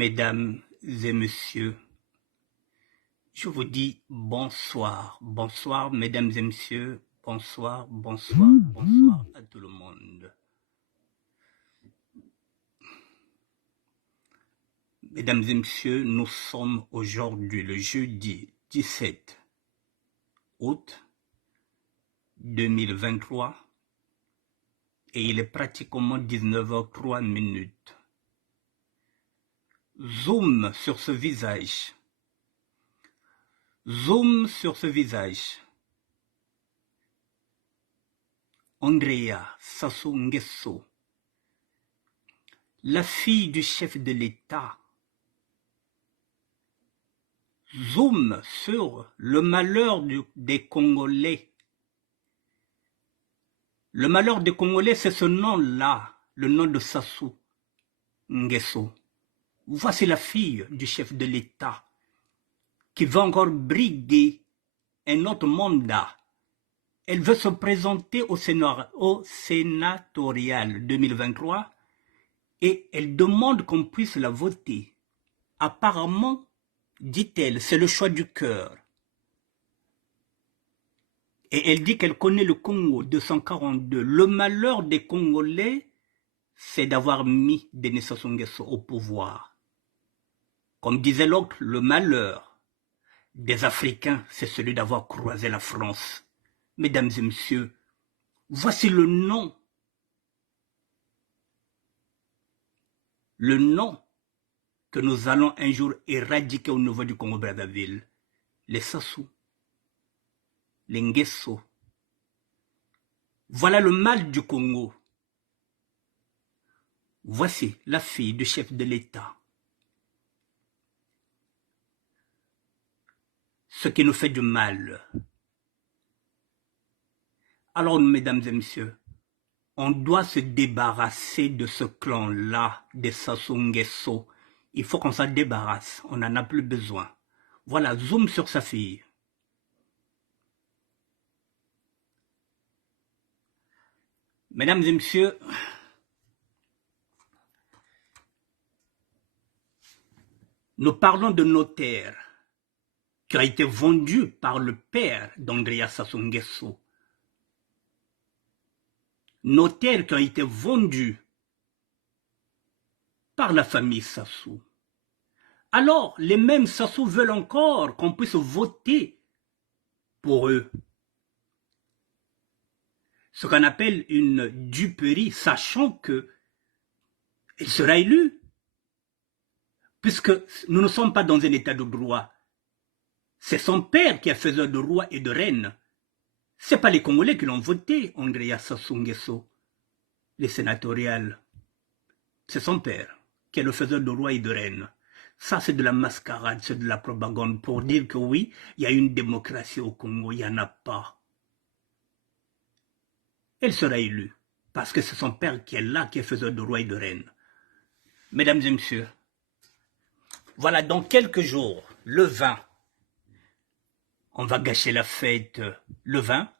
Mesdames et messieurs, je vous dis bonsoir. Bonsoir, mesdames et messieurs. Bonsoir, bonsoir, bonsoir à tout le monde. Mesdames et messieurs, nous sommes aujourd'hui le jeudi 17 août 2023 et il est pratiquement 19h03. Zoom sur ce visage. Zoom sur ce visage. Andrea Sassou Nguesso, la fille du chef de l'État. Zoom sur le malheur des Congolais. Le malheur des Congolais, c'est ce nom-là, le nom de Sassou Nguesso. Voici la fille du chef de l'État qui va encore briguer un autre mandat. Elle veut se présenter au sénatorial 2023 et elle demande qu'on puisse la voter. Apparemment, dit-elle, c'est le choix du cœur. Et elle dit qu'elle connaît le Congo 242. Le malheur des Congolais, c'est d'avoir mis Denis Sassou Nguesso au pouvoir. Comme disait l'autre, le malheur des Africains, c'est celui d'avoir croisé la France. Mesdames et messieurs, voici le nom que nous allons un jour éradiquer au niveau du Congo-Brazzaville. Les Sassou, les Nguesso. Voilà le mal du Congo. Voici la fille du chef de l'État. Ce qui nous fait du mal. Alors, mesdames et messieurs, on doit se débarrasser de ce clan-là, des Sassou Nguesso. Il faut qu'on s'en débarrasse, on n'en a plus besoin. Voilà, zoom sur sa fille. Mesdames et messieurs, nous parlons de notaires qui a été vendu par le père d'Andrea Sassou Nguesso. Notaires qui ont été vendus par la famille Sassou. Alors, les mêmes Sassou veulent encore qu'on puisse voter pour eux. Ce qu'on appelle une duperie, sachant que il sera élu. Puisque nous ne sommes pas dans un état de droit. C'est son père qui est faiseur de roi et de reine. Ce n'est pas les Congolais qui l'ont voté, Andrea Sassou Nguesso, les sénatoriales. C'est son père qui est le faiseur de roi et de reine. Ça, c'est de la mascarade, c'est de la propagande pour dire que oui, il y a une démocratie au Congo, il n'y en a pas. Elle sera élue, parce que c'est son père qui est là, qui est faiseur de roi et de reine. Mesdames et messieurs, voilà, dans quelques jours, le 20, on va gâcher la fête le 20.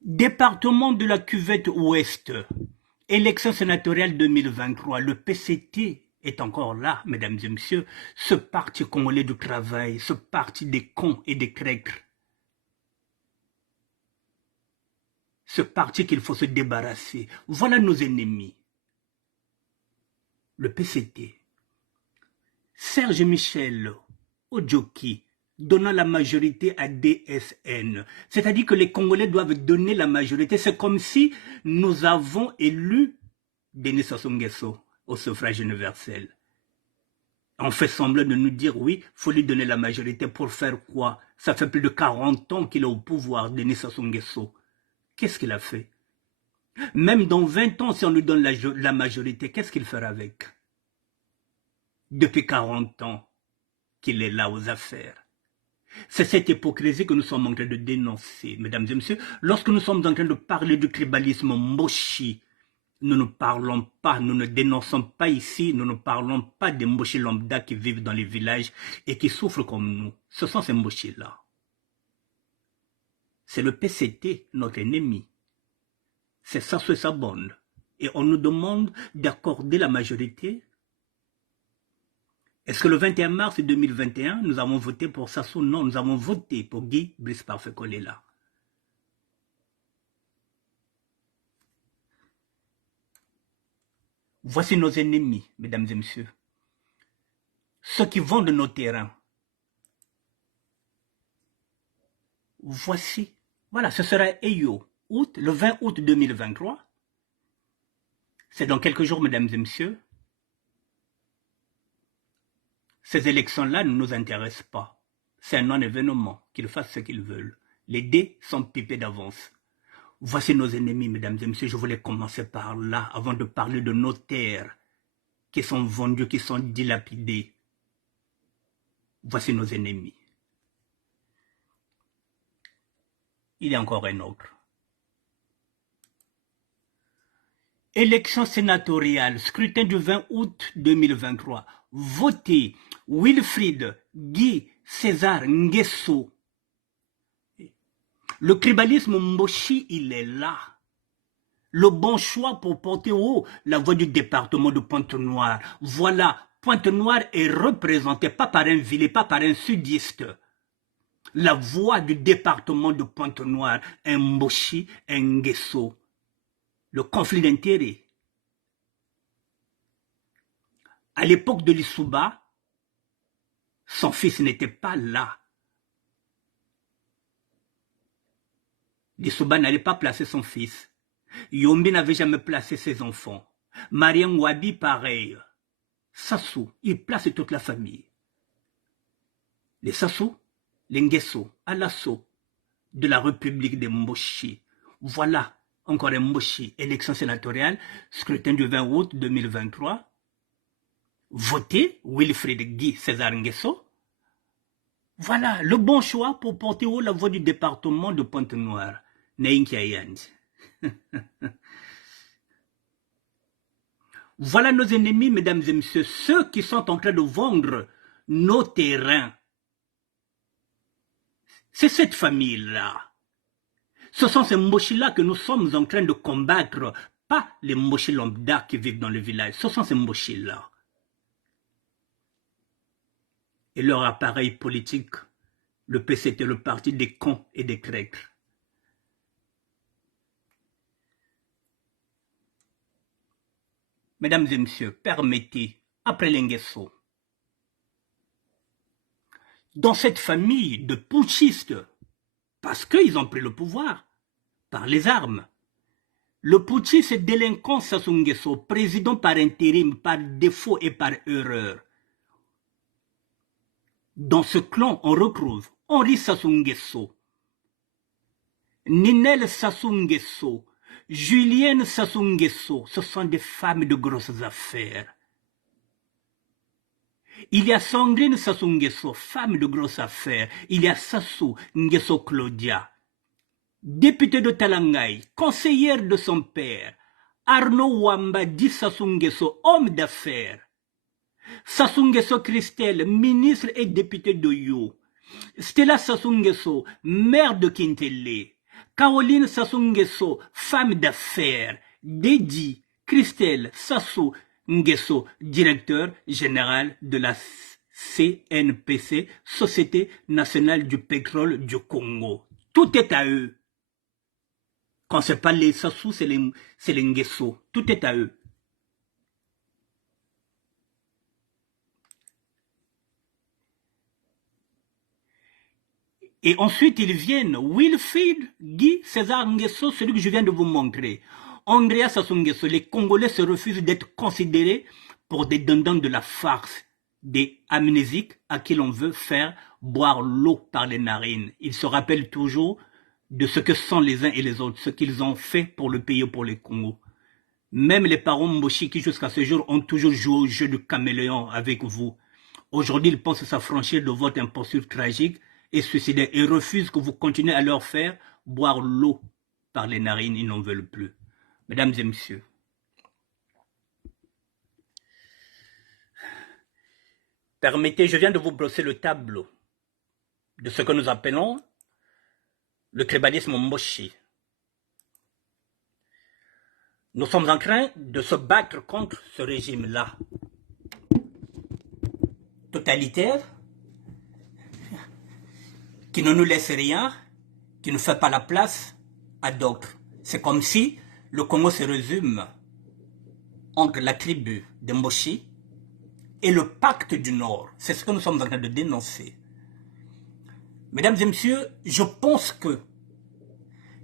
Département de la Cuvette Ouest, élection sénatoriale 2023, le PCT est encore là, mesdames et messieurs, ce parti congolais du travail, ce parti des cons et des crèques. Ce parti qu'il faut se débarrasser. Voilà nos ennemis. Le PCT. Serge Michel Odjoki donnant la majorité à DSN. C'est-à-dire que les Congolais doivent donner la majorité. C'est comme si nous avons élu Denis Sassou Nguesso au suffrage universel. On fait semblant de nous dire oui, il faut lui donner la majorité pour faire quoi? Ça fait plus de 40 ans qu'il est au pouvoir, Denis Sassou Nguesso. Qu'est-ce qu'il a fait? Même dans 20 ans, si on lui donne la majorité, qu'est-ce qu'il fera avec? Depuis 40 ans qu'il est là aux affaires. C'est cette hypocrisie que nous sommes en train de dénoncer, mesdames et messieurs. Lorsque nous sommes en train de parler du tribalisme Mboshi, nous ne parlons pas, nous ne dénonçons pas ici, nous ne parlons pas des Mboshi lambda qui vivent dans les villages et qui souffrent comme nous. Ce sont ces Mboshi-là. C'est le PCT, notre ennemi. C'est Sassou et sa bande. et on nous demande d'accorder la majorité. Est-ce que le 21 mars 2021, nous avons voté pour Sassou? Non, nous avons voté pour Guy Brice Parfait Kolela. Voici nos ennemis, mesdames et messieurs. Ceux qui vendent nos terrains. Voici. Voilà, ce sera Eyo, le 20 août 2023. C'est dans quelques jours, mesdames et messieurs. Ces élections-là ne nous intéressent pas. C'est un non-événement, qu'ils fassent ce qu'ils veulent. Les dés sont pipés d'avance. Voici nos ennemis, mesdames et messieurs. Je voulais commencer par là, avant de parler de nos terres qui sont vendues, qui sont dilapidées. Voici nos ennemis. Il y a encore un autre. Élection sénatoriale, scrutin du 20 août 2023. Votez Wilfried Guy César Nguesso. Le tribalisme Mboshi, il est là. Le bon choix pour porter haut la voix du département de Pointe-Noire. Voilà, Pointe-Noire est représentée pas par un vilé, pas par un sudiste. La voix du département de Pointe-Noire, un Mboshi, un Nguesso. Le conflit d'intérêts. À l'époque de l'Issouba, son fils n'était pas là. L'Issouba n'allait pas placer son fils. Yombi n'avait jamais placé ses enfants. Mariam Wabi, pareil. Sassou, il place toute la famille. Les Sassou, les Nguesso, à l'assaut de la République des Mboshi. Voilà, encore un Mboshi, élection sénatoriale, scrutin du 20 août 2023. Votez Wilfried Guy César Nguesso. Voilà, le bon choix pour porter haut la voix du département de Pointe-Noire. Voilà nos ennemis, mesdames et messieurs, ceux qui sont en train de vendre nos terrains. C'est cette famille-là. Ce sont ces Mboshi-là que nous sommes en train de combattre, pas les Mboshi lambda qui vivent dans le village. Ce sont ces Mboshi-là. Et leur appareil politique, le PCT, le parti des cons et des traîtres. Mesdames et messieurs, permettez, après l'Nguesso, dans cette famille de putschistes, parce qu'ils ont pris le pouvoir par les armes, le putschiste délinquant Sassou Nguesso, président par intérim, par défaut et par erreur. Dans ce clan, on retrouve Henri Sassou Nguesso, Ninel Sassou Nguesso, Julienne Sassou Nguesso. Ce sont des femmes de grosses affaires. Il y a Sandrine Sassou Nguesso, femme de grosses affaires. Il y a Sassou Nguesso Claudia, députée de Talangay, conseillère de son père. Arnaud Wamba dit Sassou Nguesso, homme d'affaires. Sassou Nguesso Christelle, ministre et députée d'Oyo. Stella Sassou Nguesso, maire de Kintele. Caroline Sassou Nguesso, femme d'affaires. Dédi Christelle Sassou Nguesso, directeur général de la CNPC, Société nationale du pétrole du Congo. Tout est à eux. Quand ce n'est pas les Sassou, c'est les Nguesso. Tout est à eux. Et ensuite, ils viennent, Wilfried Guy César Nguesso, celui que je viens de vous montrer. Andrea Sassou Nguesso, les Congolais se refusent d'être considérés pour des dindons de la farce, des amnésiques à qui l'on veut faire boire l'eau par les narines. Ils se rappellent toujours de ce que sont les uns et les autres, ce qu'ils ont fait pour le pays et pour les Congos. Même les parents Mboshi qui jusqu'à ce jour ont toujours joué au jeu du caméléon avec vous. Aujourd'hui, ils pensent s'affranchir de votre imposture tragique et suicidaire et refusent que vous continuez à leur faire boire l'eau par les narines. Ils n'en veulent plus. Mesdames et messieurs, permettez, je viens de vous brosser le tableau de ce que nous appelons le tribalisme Mboshi. Nous sommes en train de se battre contre ce régime-là, totalitaire, qui ne nous laisse rien, qui ne fait pas la place à d'autres. C'est comme si le Congo se résume entre la tribu de Moshi et le pacte du Nord. C'est ce que nous sommes en train de dénoncer. Mesdames et messieurs, je pense que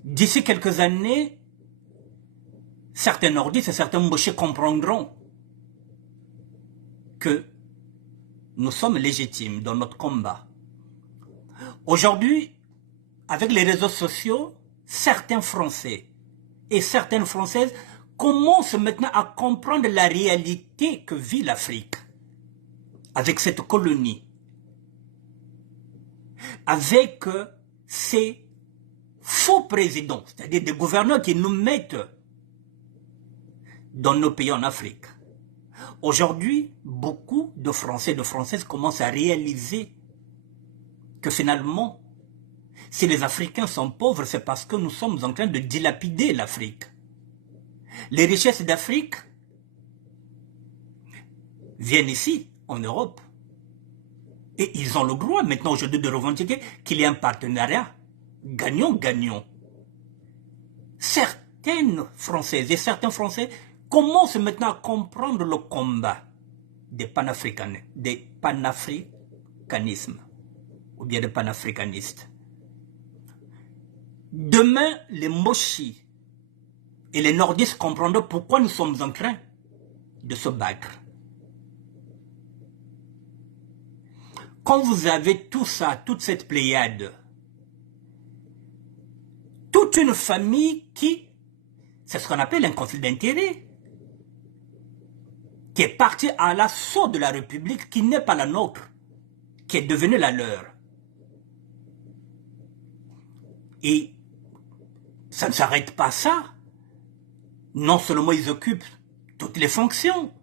d'ici quelques années, certains nordistes et certains Moshi comprendront que nous sommes légitimes dans notre combat. Aujourd'hui, avec les réseaux sociaux, certains Français et certaines Françaises commencent maintenant à comprendre la réalité que vit l'Afrique avec cette colonie, avec ces faux présidents, c'est-à-dire des gouverneurs qui nous mettent dans nos pays en Afrique. Aujourd'hui, beaucoup de Français et de Françaises commencent à réaliser que finalement, si les Africains sont pauvres, c'est parce que nous sommes en train de dilapider l'Afrique. Les richesses d'Afrique viennent ici, en Europe. Et ils ont le droit maintenant aujourd'hui de revendiquer qu'il y ait un partenariat gagnant-gagnant. Certaines Françaises et certains Français commencent maintenant à comprendre le combat des panafricanismes ou bien des panafricanistes. Demain, les Moshi et les Nordistes comprendront pourquoi nous sommes en train de se battre. Quand vous avez tout ça, toute cette pléiade, toute une famille qui, c'est ce qu'on appelle un conflit d'intérêts, qui est partie à l'assaut de la République, qui n'est pas la nôtre, qui est devenue la leur. Et ça ne s'arrête pas à ça. Non seulement ils occupent toutes les fonctions,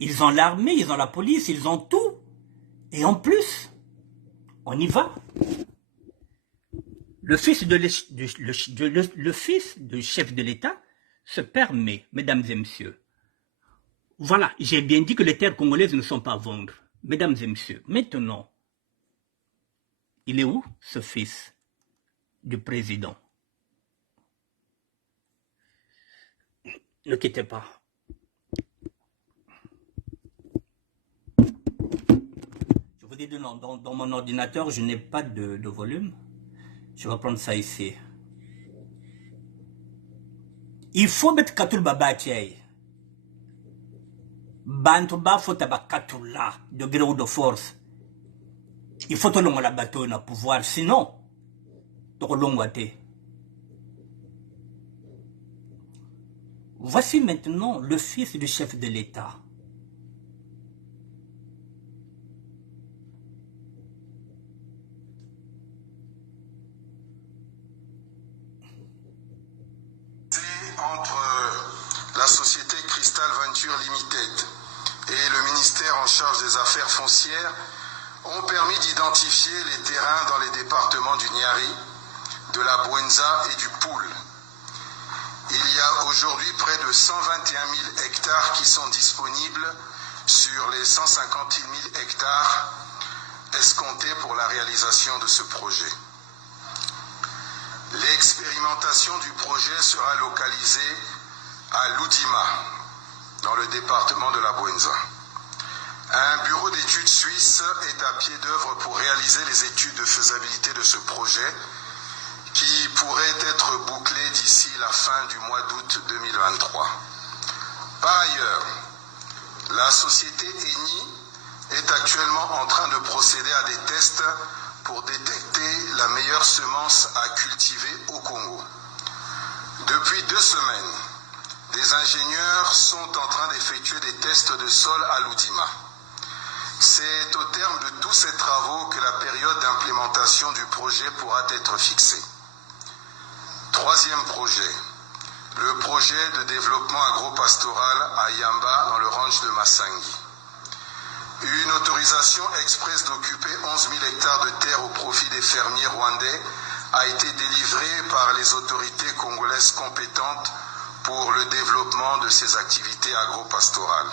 ils ont l'armée, ils ont la police, ils ont tout. Et en plus, on y va. Le fils du chef de l'État se permet, mesdames et messieurs. Voilà, j'ai bien dit que les terres congolaises ne sont pas à vendre. Mesdames et messieurs, maintenant, il est où ce fils du président? Ne quittez pas. Je vous dis dans mon ordinateur, je n'ai pas de volume. Je vais prendre ça ici. Il faut mettre Katul Babatiaï. Bantuba faut tabac Katul là, de gré ou de force. Il faut que l'on la bateau na pouvoir, sinon, voici maintenant le fils du chef de l'État. Entre la société Crystal Venture Limited et le ministère en charge des affaires foncières ont permis d'identifier les terrains dans les départements du Niari, de la Bouenza et du Poul. Il y a aujourd'hui près de 121 000 hectares qui sont disponibles sur les 150 000 hectares escomptés pour la réalisation de ce projet. L'expérimentation du projet sera localisée à Loudima, dans le département de la Bouenza. Un bureau d'études suisse est à pied d'œuvre pour réaliser les études de faisabilité de ce projet qui pourrait être bouclé d'ici la fin du mois d'août 2023. Par ailleurs, la société Eni est actuellement en train de procéder à des tests pour détecter la meilleure semence à cultiver au Congo. Depuis 2 semaines, des ingénieurs sont en train d'effectuer des tests de sol à Loudima. C'est au terme de tous ces travaux que la période d'implémentation du projet pourra être fixée. Troisième projet, le projet de développement agro-pastoral à Yamba dans le ranch de Massangi. Une autorisation express d'occuper 11 000 hectares de terre au profit des fermiers rwandais a été délivrée par les autorités congolaises compétentes pour le développement de ses activités agro-pastorales.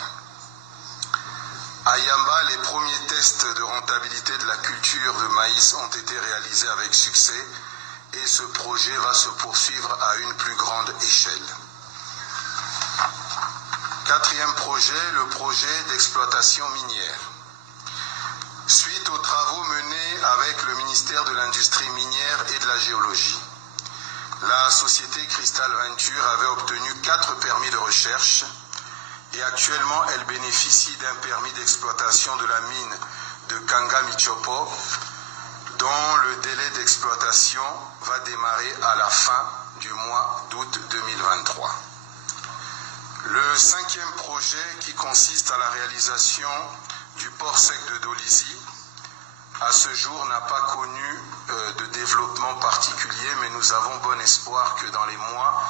À Yamba, les premiers tests de rentabilité de la culture de maïs ont été réalisés avec succès et ce projet va se poursuivre à une plus grande échelle. Quatrième projet, le projet d'exploitation minière. Suite aux travaux menés avec le ministère de l'Industrie minière et de la Géologie, la société Crystal Venture avait obtenu 4 permis de recherche et actuellement elle bénéficie d'un permis d'exploitation de la mine de Kanga Michopo dont le délai d'exploitation va démarrer à la fin du mois d'août 2023. Le 5e projet qui consiste à la réalisation du port sec de Dolisie, à ce jour n'a pas connu de développement particulier, mais nous avons bon espoir que dans les mois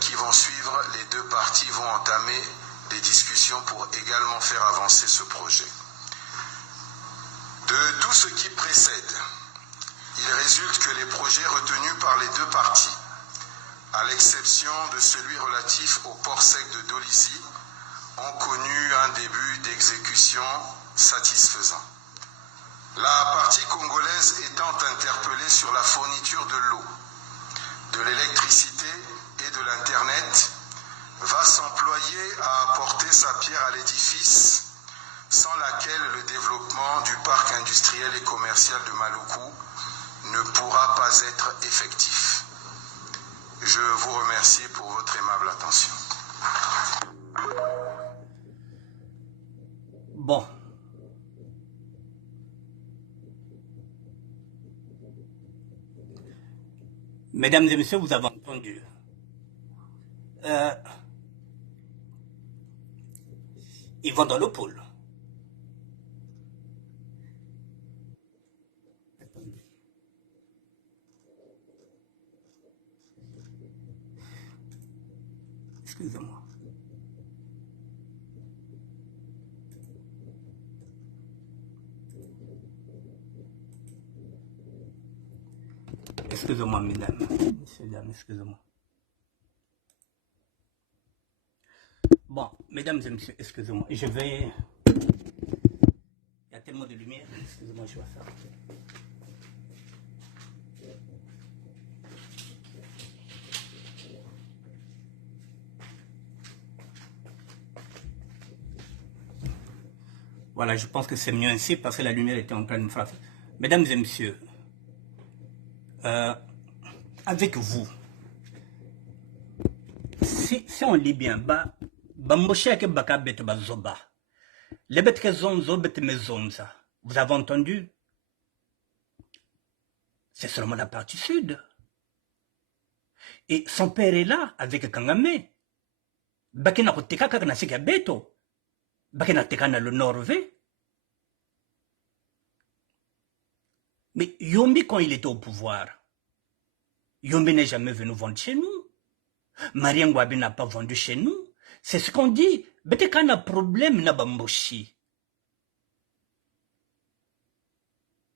qui vont suivre, les deux parties vont entamer des discussions pour également faire avancer ce projet. De tout ce qui précède, il résulte que les projets retenus par les deux parties, à l'exception de celui relatif au port sec de Dolisie, ont connu un début d'exécution satisfaisant. La partie congolaise étant interpellée sur la fourniture de l'eau, de l'électricité et de l'Internet, va s'employer à apporter sa pierre à l'édifice, sans laquelle le développement du parc industriel et commercial de Maluku ne pourra pas être effectif. Je vous remercie pour votre aimable attention. Bon. Mesdames et messieurs, vous avez entendu. Ils vont dans le pôle. Excusez-moi. Excusez-moi, mesdames. Messieurs, dames, excusez-moi. Bon, mesdames et messieurs, excusez-moi. Je vais... Il y a tellement de lumière. Excusez-moi, je vais faire. Voilà, je pense que c'est mieux ainsi parce que la lumière était en train de me frapper. Mesdames et messieurs, avec vous, si on lit bien, vous avez entendu? C'est seulement la partie sud. Et son père est là avec Kangame. Bakena koteka kaka na sika beto. Bakena teka na le Norvège. Mais Yombi, quand il était au pouvoir, Yombi n'est jamais venu vendre chez nous. Marien Ngouabi n'a pas vendu chez nous. C'est ce qu'on dit. Bete kana problème na bamboshi.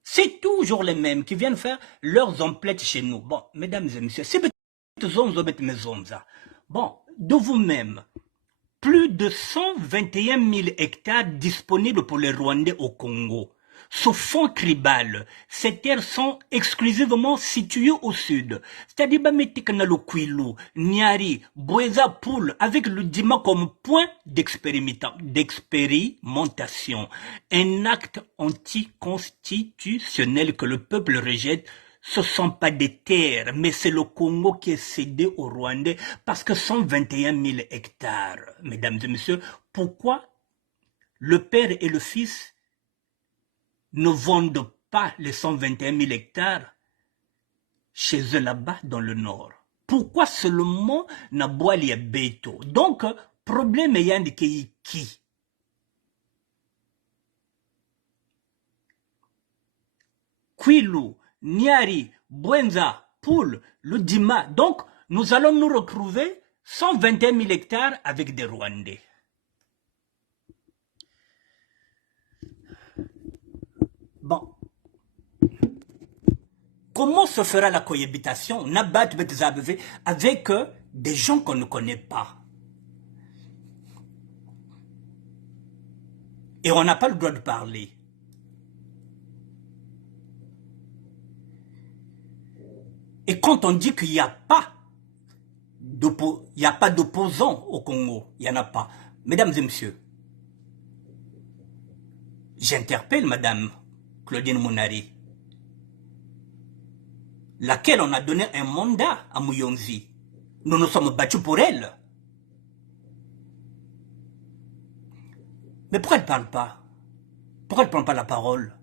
C'est toujours les mêmes qui viennent faire leurs emplettes chez nous. Bon, mesdames et messieurs, c'est bon, de vous-même, plus de 121 000 hectares disponibles pour les Rwandais au Congo. Sous fond tribal, ces terres sont exclusivement situées au sud. C'est-à-dire, le Kwilu, Nyari, Bweza Poul, avec le Dima comme point d'expérimentation. Un acte anticonstitutionnel que le peuple rejette. Ce ne sont pas des terres, mais c'est le Congo qui est cédé aux Rwandais parce que 121 000 hectares. Mesdames et messieurs, pourquoi le père et le fils ne vendent pas les 121 000 hectares chez eux là-bas dans le nord? Pourquoi seulement Naboali et Beto? Donc, problème ayant de qui? Kwilu, Nyari, Bwenza, Poul, le Dima. Donc, nous allons nous retrouver 121 000 hectares avec des Rwandais. Bon. Comment se fera la cohabitation avec des gens qu'on ne connaît pas. Et on n'a pas le droit de parler. Et quand on dit qu'il n'y a pas d'opposants au Congo, il n'y en a pas. Mesdames et messieurs, j'interpelle Madame Claudine Mounari, laquelle on a donné un mandat à Mouyonzi. Nous nous sommes battus pour elle. Mais pourquoi elle ne parle pas? Pourquoi elle ne prend pas la parole?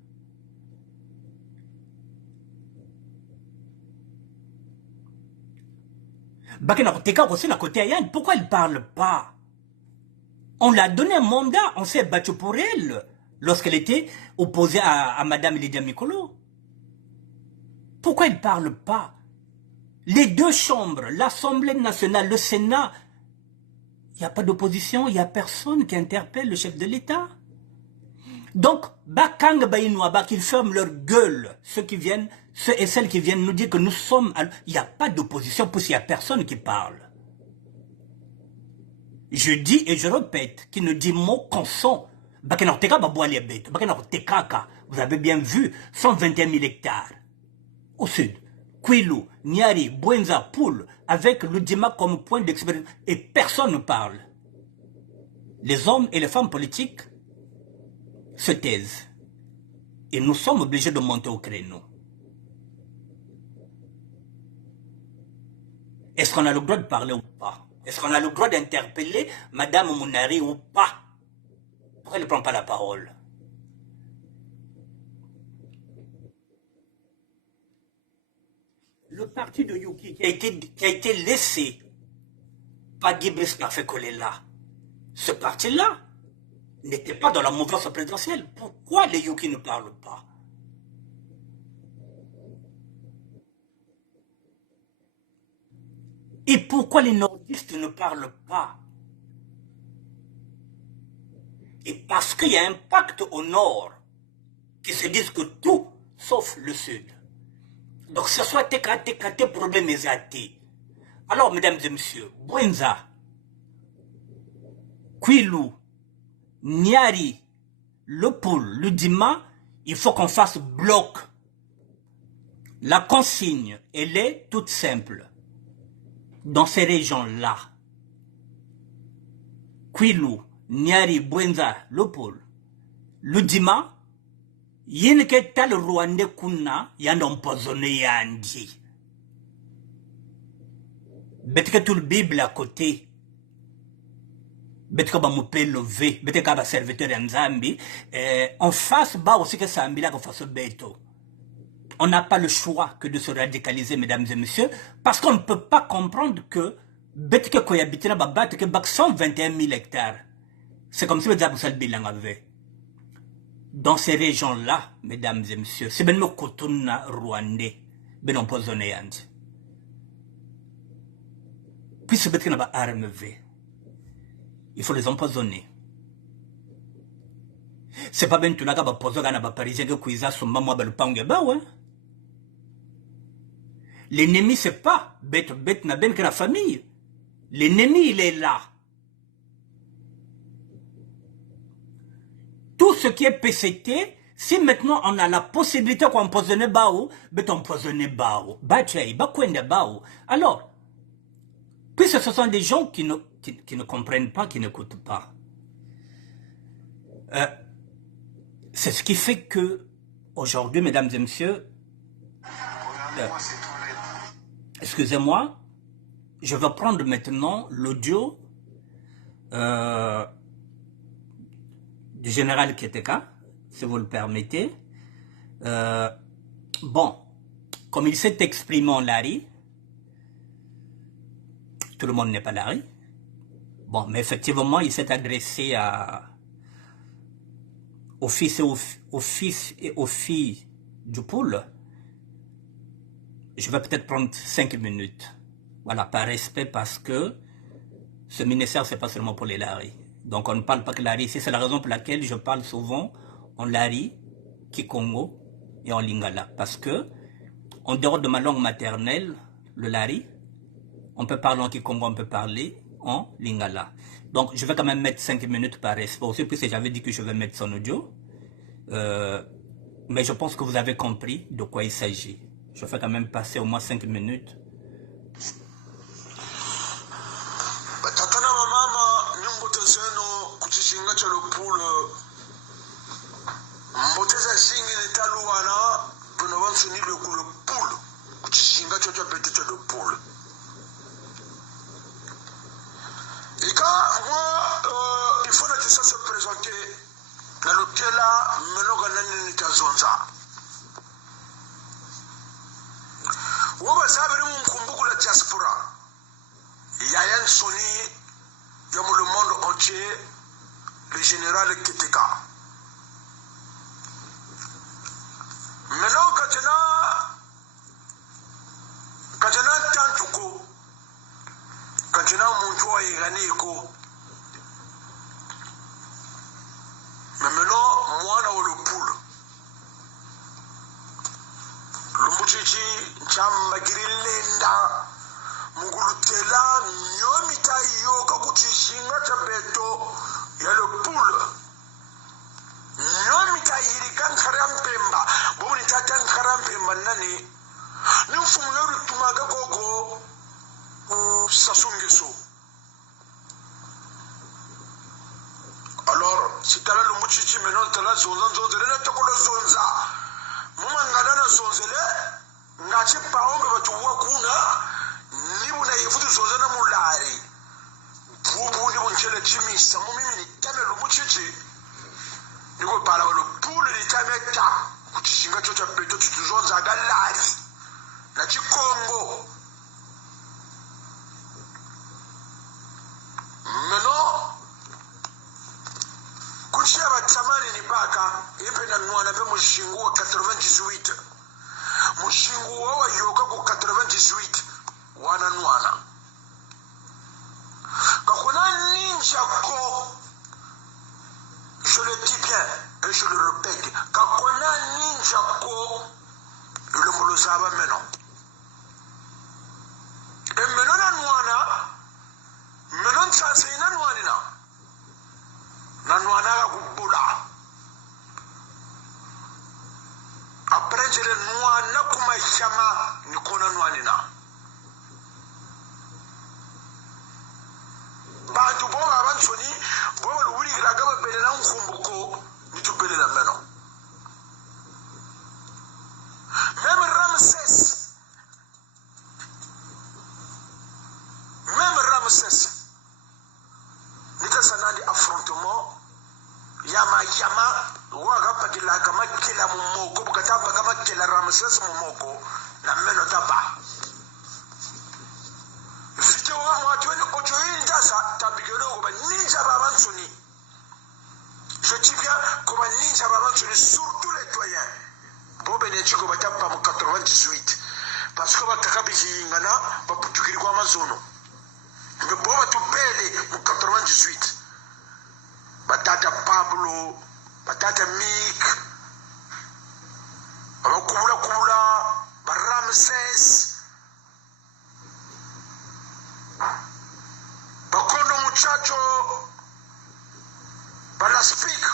Pourquoi elle ne parle pas? On l'a donné un mandat, on s'est battu pour elle lorsqu'elle était opposée à Madame Lydia Mikolo. Pourquoi elle ne parle pas? Les deux chambres, l'Assemblée nationale, le Sénat, il n'y a pas d'opposition, il n'y a personne qui interpelle le chef de l'État. Donc, Bakang Baïnouaba, qu'ils ferment leur gueule, ceux et celles qui viennent nous dire que nous sommes... Il n'y a pas d'opposition, parce qu'il n'y a personne qui parle. Je dis et je répète, qui ne dit mot consent. Vous avez bien vu, 121 000 hectares. Au sud, Kwilu, Nyari, Bwenza, Poul, avec l'Udima comme point d'expérience. Et personne ne parle. Les hommes et les femmes politiques se taisent. Et nous sommes obligés de monter au créneau. Est-ce qu'on a le droit de parler ou pas? Est-ce qu'on a le droit d'interpeller Madame Mounari ou pas? Pourquoi elle ne prend pas la parole? Le parti de Yuki qui a été laissé par Guibris Nafekolela, ce parti-là n'était pas dans la mouvance présidentielle. Pourquoi les Yuki ne parlent pas? Et pourquoi les nordistes ne parlent pas? Et parce qu'il y a un pacte au nord qui se disent que tout, sauf le sud. Donc ce soit TKT, problème est. Alors, mesdames et messieurs, Bwenza, Kwilu, Nyari, le Poul, le Dima, il faut qu'on fasse bloc. La consigne, elle est toute simple. Dans ces régions-là, Kwilu, Nyari, Bwenza, le Poul, le Dima, yin ke tal Rwanda kuna yanda empoisonné yandi. Betke tout le Bible à côté. Betke ba moupé levé, betke ba serviteur en Zambi, en face ba aussi que Sambi là qu'on fasse beto. On n'a pas le choix que de se radicaliser, mesdames et messieurs, parce qu'on ne peut pas comprendre que betke koyabitena ba batke bak 121 000 hectares. C'est comme si le Zaboussal bilan avait. Dans ces régions-là, mesdames et messieurs, c'est ben Kotuna Rwandais, ben empoisonné yandi. Puis ce bête n'a pas arme V. Il faut les empoisonner. C'est pas ben tout là qu'à poser dans la parisien que Kouiza son maman le pangeba, ouais. L'ennemi c'est pas bête n'a ben que la famille. L'ennemi il est là. Tout ce qui est PCT, si maintenant on a la possibilité qu'on empoisonne Bao, ben empoisonner Bao. Bachai, Bakwende Bao. Alors, puisque ce sont des gens qui ne comprennent pas, qui n'écoutent pas. C'est ce qui fait que, aujourd'hui, mesdames et messieurs, excusez-moi, je vais prendre maintenant l'audio du général Keteka, si vous le permettez. Bon, comme il s'est exprimé en Lari, tout le monde n'est pas Lari. Bon, mais effectivement, il s'est adressé aux fils et aux filles du Poul. Je vais peut-être prendre 5 minutes. Voilà, par respect, parce que ce ministère, c'est pas seulement pour les Lari. Donc on ne parle pas que Lari ici, c'est la raison pour laquelle je parle souvent en Lari, Kikongo et en Lingala. Parce que, en dehors de ma langue maternelle, le Lari, On peut parler en Kikongo, on peut parler en Lingala. Donc, je vais quand même mettre 5 minutes par respect aussi, puisque j'avais dit que je vais mettre son audio. Mais je pense que vous avez compris de quoi il s'agit. Je vais quand même passer au moins 5 minutes. Et quand moi, il faut que ça se présente dans lequel là, maintenant qu'on est zonza. Woba sabiri mkumbuku la diaspora. Yayan Soni, dans le monde entier, le général Keteka. Maintenant, quand on a Tantuko, quand on a Montoua et Raneko, mais maintenant, moi, on a le poule. Le Mouchichi, Chamba Girilenda, Mugurutela, Nyomita Yoka Kuchishinga Chabeto, il y a le poule. Nyomita Yirikan Karampemba, Bonita Karampemba Nani, nous fumons le Tumagagogo, Sasungeso. Alors, si tu as le Mouchichi, maintenant tu as la Zonza, tu as la Zonza. Mumangana Zonzele, Nachi Paombe Batuwakuna, Nibuna Yifutu Zonzana Mulari, Bubu Nibunchele Jimmy, Samumi, Tame Lumuchichi, Nigo Pala, le poule de Tameka, Kuchishinga Chocha Peto, Zonza Galari, Nachi Congo. Maintenant, Kuchia Batamani Nibaka, Epena Nwana Pe Mushingu 98. Mushingu wa Yoka ku 98. Wana Nwana. Kakuna ninja ko, je le dis bien et je le répète, Kakuna ninja ko, le Molozaba maintenant. Et maintenant Nwana, maintenant ça c'est une Nwanina. Nanwana Kubula. Après, je le Nwana Kumayama Nikona Nwanina. Bantu Boga Bansoni, Boga Wuri Ragaba Belan Kumbuko, Nitu Belela Meno. Même Ramsès, Nita Sanadi affrontement. Yama waga pakila kama kila mumoko bukataba kama kila Ramses mumoko na meno taba video wa watu ni ojo injaza tabigero ko ninja babansoni je dis bien ko ninja babansoni surtout les doyens bobe ne chiko batapa mu 98 parce que batakabizi ngana baputukiri kwa mazono mais boba tupele mu 98. Batata Pablo, Batata Mick, Kubula, Ramses, Bakondo Muchacho, Balaspik,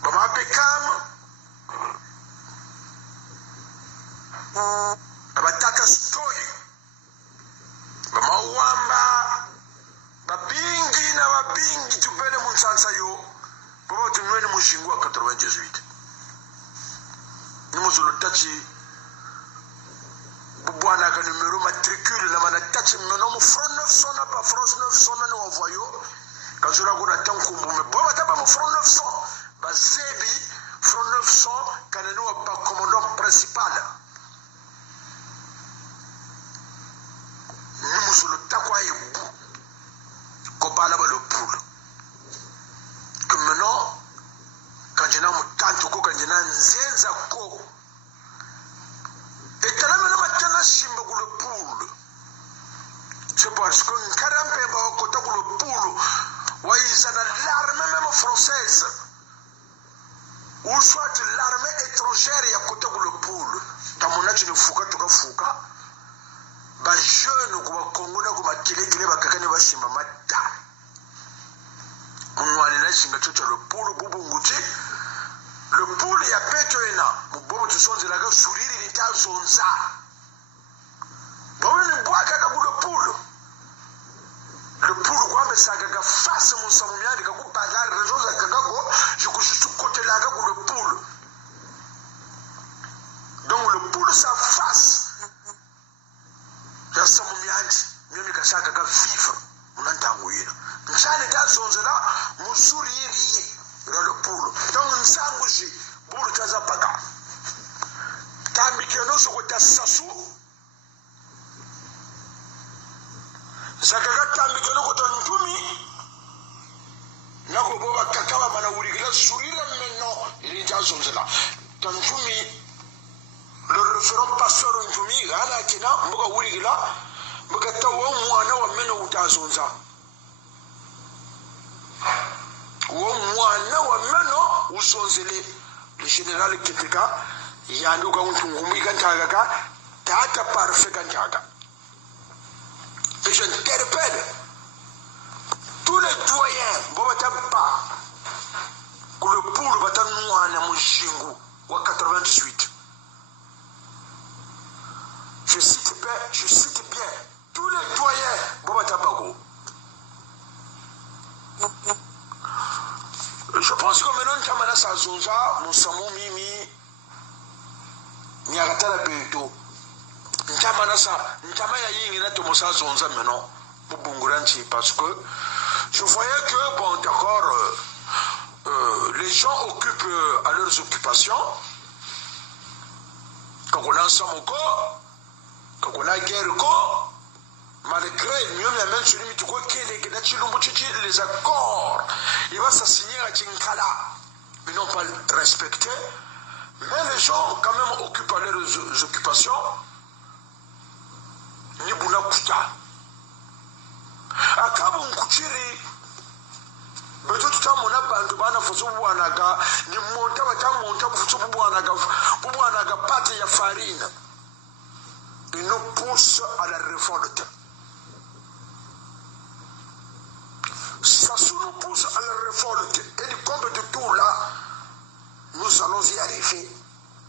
Baba Bekam, Batata Stoy, Baba Wamba, Babingi na babingi tupele munsansa yo Baba tunweni mushingu wa 98 Nimuzo tachi Bubwana ka numero matricule na mana tachi menomu front 900 na pa France 900 na wavoyo Kanzura kuna tankumbu me Baba taba mu front 900 Bazebi front 900 kanenu wa pa commandant principal Nimuzo takwa yebu Kopala le poule. Que maintenant, quand je n'ai pas de temps, quand je n'ai pas de temps, et que là maintenant, je n'ai pas le poule. C'est parce que nous avons le poule. Oui, ils ont l'armée même française. Ou soit l'armée étrangère, il y a le poule. Dans mon âge, il faut que tu fasses. ba jeune ko ba Congo na ko ba kile bakakane bashima mata unwani na shinga chocho le pulu bubunguti le pulu ya peto ena mubobo tusonze laga suriri litazonza bawini bwaka ka le pulu kwambe saka ka face musamu myandi ka kubazari rezoza kagako jikusukote laga ku le pulu. Donc le pulu sa face ya samu myandi myami ka saka ka vivre unantangu yina nchane tazonzela musuri yiri le pulu. Donc nsanguji pulu taza paka tambi kenoso ko tasasu sakaka tambi keno ko tantumi nako boba kakawa mana wurigila surira menno ili tazonzela tantumi le référent pasteur ntumi gana kina mbuga wurigila mbuga tawo mwana wa menno utazonza wo mwana wa menno usonzele le général Keteka yanduka untungumi kantaga tata parfait kantaga. Et je interpelle tous les doyens Bobatamba que le poule va t'annouer Mujingu ou à 98. Je cite bien tous les doyens Bobatambago. Je pense que maintenant Tamana Sazonza, nous sommes Mimi, Niagatala Beto. Parce que je voyais que, bon, d'accord, les gens occupent à leurs occupations. Quand on a ensemble, quand on a guerre, malgré mieux même sur les accords, il va s'assigner à Tinkala. Ils n'ont pas respecté. Mais les gens, quand même, occupent à leurs occupations. Ni buna kuta akabu nkuchiri beto tutamona bantu bana fuso bwanaga ni monta batamonta fuso bwanaga pate ya farine. Ils nous poussent à la révolte. Ça nous pousse à la révolte. Et du compte de tout là, nous allons y arriver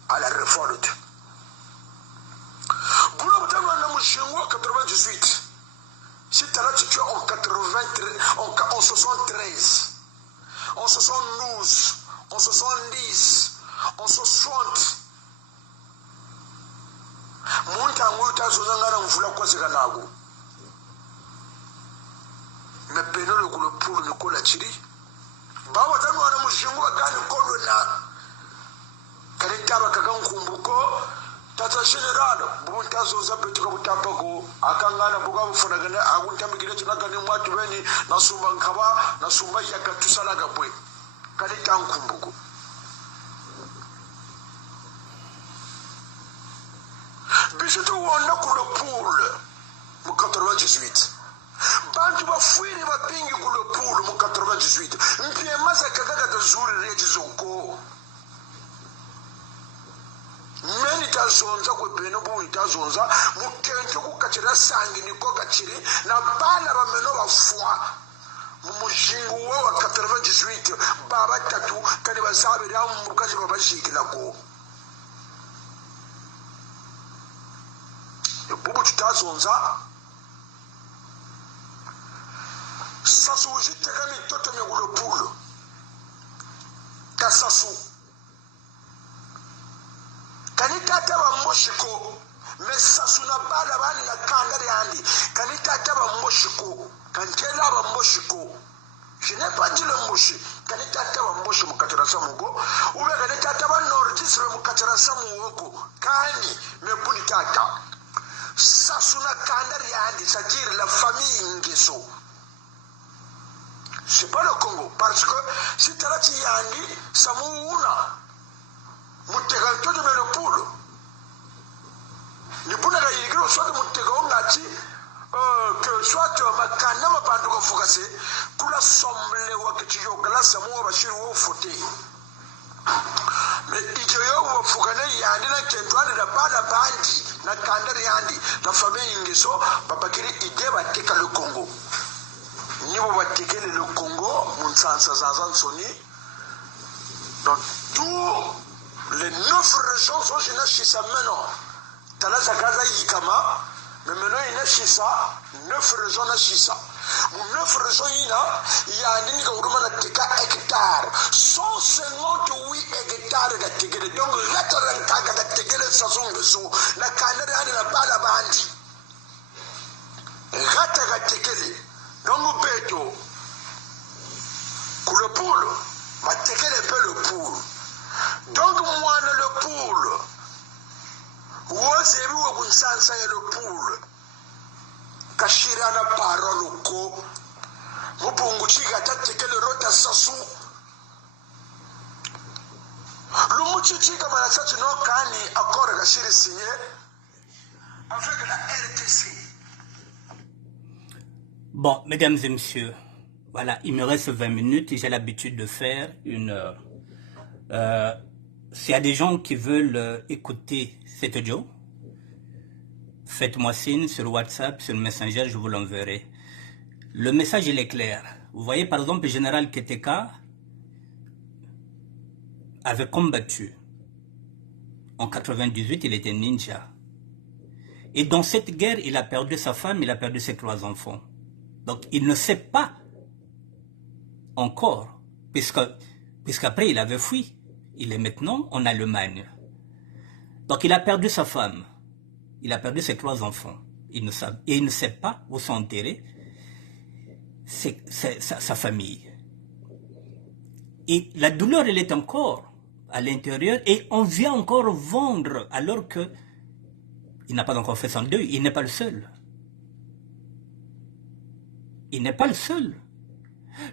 à la révolte. En 98, si tu as tué en 73, en 73, en 72, en 70, en 60, Montangu Tazonanga Mvula Kwazeganago. Mais Beno le goût pour le colachiri. Bawatano à la Mujingo à Gane Kolona. Kanitaba Kagankumbuko. Tata général, bon tazo zapetuka butapago akangana buga bufunagana aguntamigire tunagane mwatu beni nasumba nkaba nasumba yakatusalaga bwe kali tankumbuko bijutu wonna ku le poule mu 98 bantu bafuire bapingi ku le poule mu 98 mpie maza kagaga tazuri reti zonko meni tazonza kwe beno bu tazonza mukento kukachira sangi niko gachiri na bana bameno bafwa mu mujingu wa 98 baba tatu kani bazabira mu mukazi babashikira ko bubu tutazonza sasu ujiteka mitoto migulo pulo kasasu kanitata ba moshiko mesasuna bala bani na kandari andi kanitata ba moshiko kankela ba moshiko je n'ai pas dit le moshi kanitata ba moshi mukatira samugo ube kanitata ba nordis mukatira samugo kani mebuni tata sasuna kandari andi c'est-à-dire la famille ngeso. C'est pas le Congo parce que si tarati yandi samuuna mutega toto me le pulo ni buna ga yigiro soit mutega ongati que soit makana mabandu ko fokase kula somble wakati yo kala samu bashiru wo fote mais ijoyo wa fugane yandi na kentwani na bana bandi na kandari yandi na famille ingeso babakiri ide bateka le Congo nibo batekele le Congo munsansa zanzan soni dans tous les 9 régions sont chez Nashisa maintenant Talaza Gaza Yikama mais maintenant il y a Nashisa 9 régions Nashisa 9 régions il y a un indique au teka hectare 158 hectares de tekele donc restaurant kaga de tekele saison de sou na kanere ani na bala bandi rata ga tekele donc beto le poule ma tekele peu le poule donc moi le poule wozebi wo kunsansa le poule kashira na parole ko mupungu chiga tatekele rota sasu lumuchi chiga marasatu no kani accord kashiri signé avec la RTC. Bon, mesdames et messieurs, voilà, il me reste 20 minutes et j'ai l'habitude de faire une heure. S'il y a des gens qui veulent écouter cet audio, faites-moi signe sur WhatsApp, sur le Messenger, je vous l'enverrai. Le message, il est clair. Vous voyez, par exemple, le général Keteka avait combattu. En 98, il était ninja. Et dans cette guerre, il a perdu sa femme, il a perdu ses 3 enfants. Donc, il ne sait pas encore, puisqu'après, il avait fui. Il est maintenant en Allemagne. Donc, il a perdu sa femme. Il a perdu ses 3 enfants. Et il ne sait pas où sont enterrés sa famille. Et la douleur, elle est encore à l'intérieur et on vient encore vendre alors que il n'a pas encore fait son deuil. Il n'est pas le seul. Il n'est pas le seul.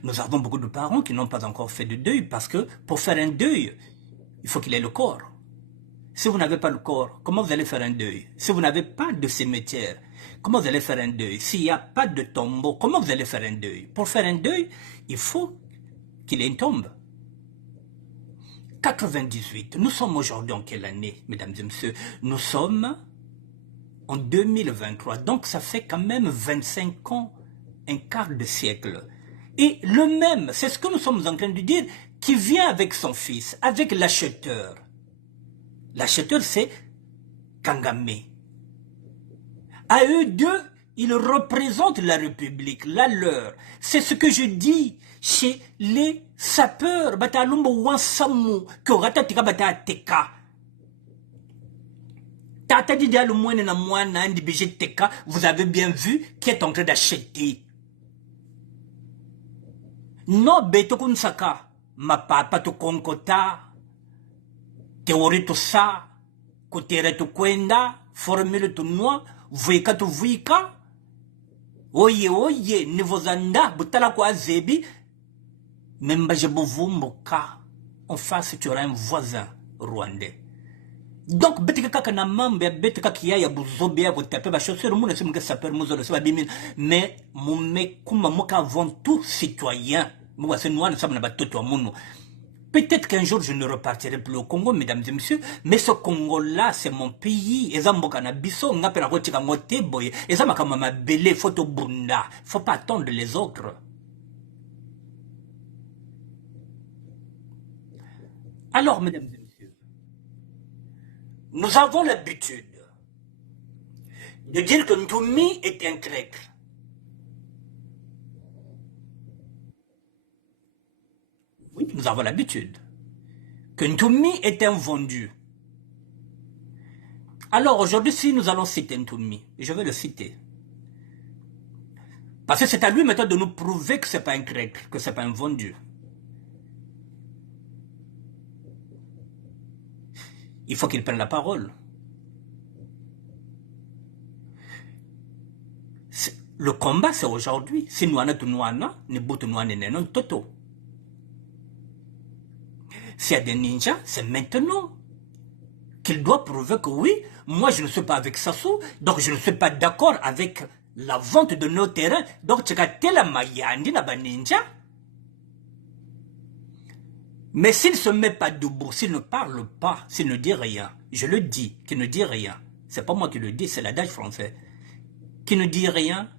Nous avons beaucoup de parents qui n'ont pas encore fait de deuil parce que pour faire un deuil, il faut qu'il ait le corps. Si vous n'avez pas le corps, comment vous allez faire un deuil? Si vous n'avez pas de cimetière, comment vous allez faire un deuil? S'il n'y a pas de tombeau, comment vous allez faire un deuil? Pour faire un deuil, il faut qu'il ait une tombe. 98, nous sommes aujourd'hui en quelle année, mesdames et messieurs? Nous sommes en 2023, donc ça fait quand même 25 ans, un quart de siècle. Et le même, c'est ce que nous sommes en train de dire, qui vient avec son fils, avec l'acheteur. L'acheteur, c'est Kagame. À eux deux, ils représentent la République, la leur. C'est ce que je dis chez les sapeurs. Batalumbo wansamu, que ratatika bata teka. Tata dit à le moine na moine andi bije teka, vous avez bien vu qui est en train d'acheter. No beto kunsaka, ma papa to konkota. Théorie tout ça, côté tout kwenda, formule tout noir, vuika tout vuika. Oye, oye, nivozanda, butala kwa zebi. Même je buvumbuka. En face, tu auras un voisin rwandais. Donc, betika kaka na mambe, betika kia ya buzobe ya kotape, ba chaussure, moune se mouke saper mouzo le seba bimin. Mais, moume kuma mouka avant tout citoyen. Moua se noir, ne sabna ba toto mounou. Peut-être qu'un jour je ne repartirai plus au Congo, mesdames et messieurs, mais ce Congo-là, c'est mon pays. Et ça faut pas attendre les autres. Alors, mesdames et messieurs, nous avons l'habitude de dire que Ntoumi est un traître. Oui, nous avons l'habitude que Ntoumi est un vendu. Alors aujourd'hui, si nous allons citer Ntoumi, je vais le citer. Parce que c'est à lui maintenant de nous prouver que ce n'est pas un traître, que ce n'est pas un vendu. Il faut qu'il prenne la parole. Le combat, c'est aujourd'hui. Si nous avons ni bout non toto. S'il y a des ninjas, c'est maintenant qu'il doit prouver que oui, moi je ne suis pas avec Sassou, donc je ne suis pas d'accord avec la vente de nos terrains, donc tu as telle mayandi na ba ninja. Mais s'il ne se met pas debout, s'il ne parle pas, s'il ne dit rien, je le dis, qu'il ne dit rien, c'est pas moi qui le dis, c'est l'adage français, qui ne dit rien,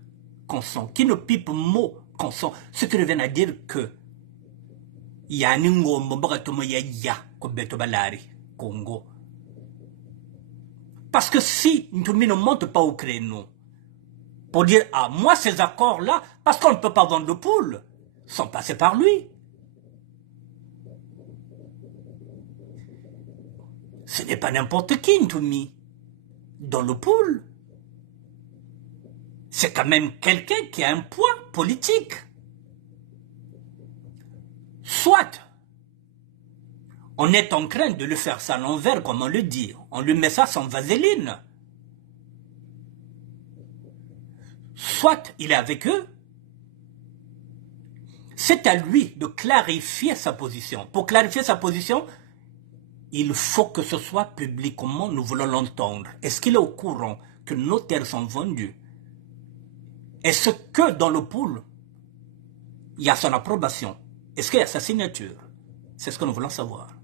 consent, qui ne pipe mot, consent, ce qui revient à dire que Congo. Parce que si Ntoumi ne monte pas au créneau pour dire « Ah, moi, ces accords-là, parce qu'on ne peut pas vendre de poules, sont passés par lui. » Ce n'est pas n'importe qui, Ntoumi, dans le pool. C'est quand même quelqu'un qui a un poids politique. Soit on est en train de lui faire ça à l'envers, comme on le dit. On lui met ça sans vaseline. Soit il est avec eux. C'est à lui de clarifier sa position. Pour clarifier sa position, il faut que ce soit publiquement, nous voulons l'entendre. Est-ce qu'il est au courant que nos terres sont vendues? Est-ce que dans le pool, il y a son approbation? Est-ce qu'il y a sa signature? C'est ce que nous voulons savoir.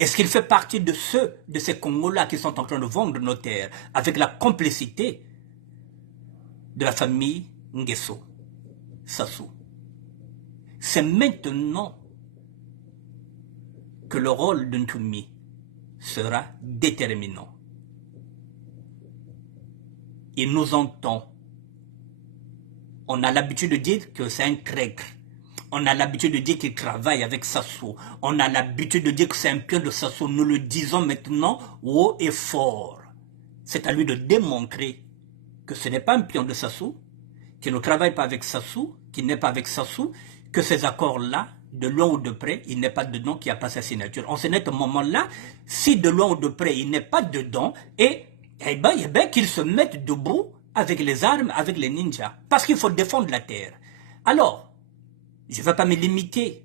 Est-ce qu'il fait partie de ces Congolais qui sont en train de vendre nos terres avec la complicité de la famille Nguesso, Sassou? C'est maintenant que le rôle de Ntoumi sera déterminant. Il nous entend. On a l'habitude de dire que c'est un traître. On a l'habitude de dire qu'il travaille avec Sassou. On a l'habitude de dire que c'est un pion de Sassou. Nous le disons maintenant haut et fort. C'est à lui de démontrer que ce n'est pas un pion de Sassou, qu'il ne travaille pas avec Sassou, qu'il n'est pas avec Sassou, que ces accords-là, de loin ou de près, il n'est pas dedans, qu'il n'y a pas sa signature. En ce net moment-là, si de loin ou de près, il n'est pas dedans, et qu'il se mette debout avec les armes, avec les ninjas. Parce qu'il faut défendre la terre. Alors, je ne vais pas me limiter.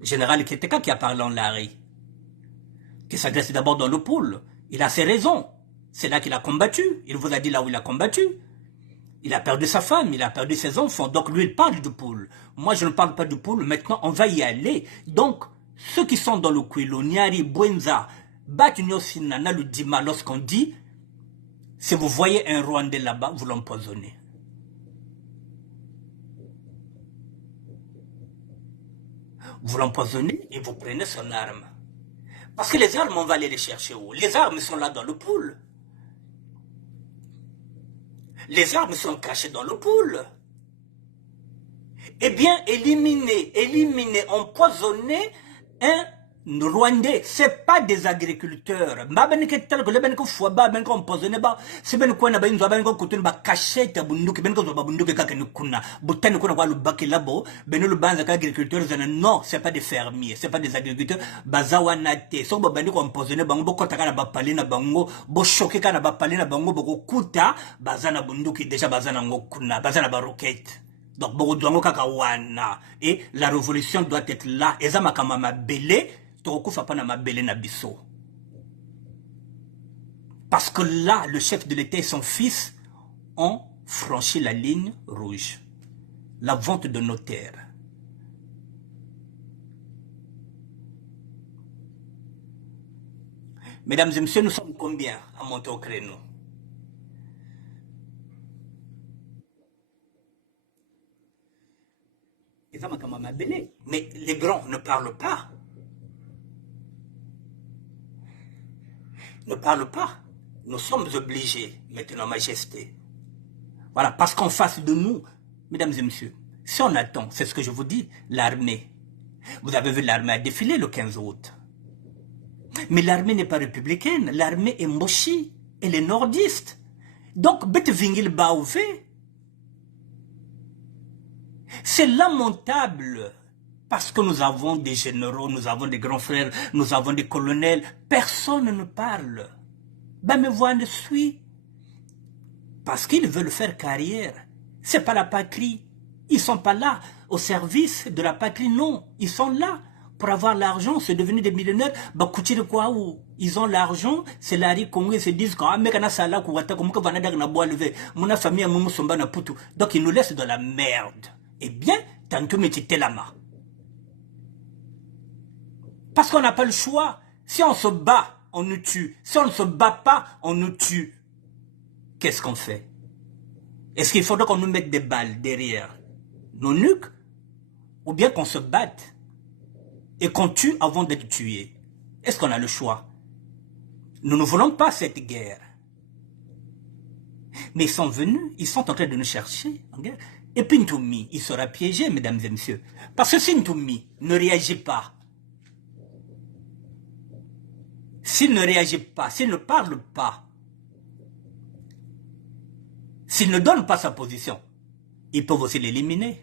Général Keteka qui a parlé en Larry, qui s'agresse d'abord dans le pool. Il a ses raisons. C'est là qu'il a combattu. Il vous a dit là où il a combattu. Il a perdu sa femme, il a perdu ses enfants. Donc lui, il parle du pool. Moi, je ne parle pas du pool. Maintenant, on va y aller. Donc, ceux qui sont dans le Kouilo, Nyari, Bwenza, Batunyo Sinana, le Dima, lorsqu'on dit, si vous voyez un Rwandais là-bas, vous l'empoisonnez. Vous l'empoisonnez et vous prenez son arme. Parce que les armes, on va aller les chercher où? Les armes sont là dans le pool. Les armes sont cachées dans le pool. Eh bien, éliminer, empoisonner un Rwandais. Ce n'est pas des agriculteurs. Non, ce n'est pas des fermiers, ce n'est pas des agriculteurs. Bazawanate, so babandi ko empoisonner bango bokota kana bapali na bango, bo choquer kana bapali na bango boko kuta, bazana bunduki déjà bazana ngokuna, bazana barokete. Donc beaucoup kaka wana et la révolution doit être là. Eza makama mabele, tokufa pa na mabele na biso. Parce que là, le chef de l'État et son fils ont franchi la ligne rouge. La vente de nos terres. Mesdames et messieurs, nous sommes combien à monter au créneau? Mais les grands ne parlent pas. Ne parlent pas. Nous sommes obligés, maintenant, Majesté. Voilà, parce qu'en face de nous, mesdames et messieurs, si on attend, c'est ce que je vous dis, l'armée. Vous avez vu l'armée a défilé le 15 août. Mais l'armée n'est pas républicaine, l'armée est mochi, elle est nordiste. Donc, Betvingil Baouvé, c'est lamentable parce que nous avons des généraux, nous avons des grands frères, nous avons des colonels. Personne ne parle. Ben, me voix ne suit. Parce qu'ils veulent faire carrière. C'est pas la patrie. Ils sont pas là au service de la patrie, non. Ils sont là pour avoir l'argent, c'est devenu des millionnaires. Bah, de quoi où ils ont l'argent, c'est la Congo, ils se disent que donc ils nous laissent dans la merde. Eh bien, tant que Métitelama, Parce qu'on n'a pas le choix. Si on se bat, on nous tue. Si on ne se bat pas, on nous tue. Qu'est-ce qu'on fait? Est-ce qu'il faudrait qu'on nous mette des balles derrière nos nuques? Ou bien qu'on se batte et qu'on tue avant d'être tué? Est-ce qu'on a le choix? Nous ne voulons pas cette guerre. Mais ils sont venus, ils sont en train de nous chercher en guerre. Et puis Ntoumi, il sera piégé, mesdames et messieurs. Parce que si Ntoumi ne réagit pas, s'il ne réagit pas, s'il ne parle pas, s'il ne donne pas sa position, ils peuvent aussi l'éliminer.